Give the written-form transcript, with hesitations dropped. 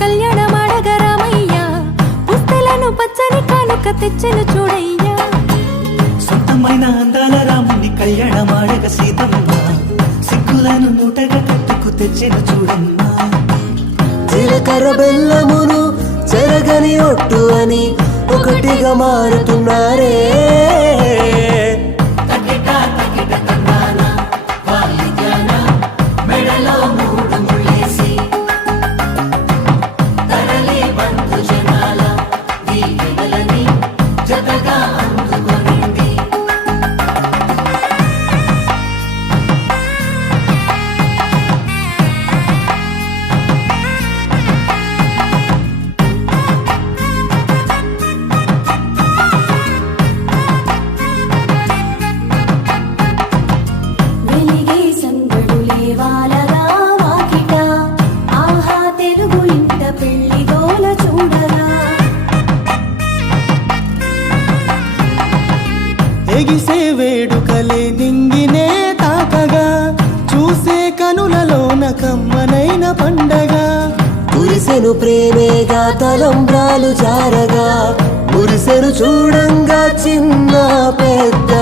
కళ్యాణమాడగ రామయ్య పుస్తలను పచ్చని కానుక తెచ్చెను చూడయ్యా సొంతమైన అందాల రాముని కళ్యాణమాడగ సీతమ్మ సిగ్గులను మూటగా కట్టుకు తెచ్చెను చూడమ్మా జీలకర్ర బెల్లమును చెరగని ఒట్టు అని ఒకటిగా మారుతున్నారే ఎగిసే వేడుకలే నింగినే తాకగా చూసే కనులలోన కమ్మనైన పండగ కురిసెను ప్రేమేగా తలంబ్రాలు జారగా మురిసెను చూడంగా చిన్న పెద్ద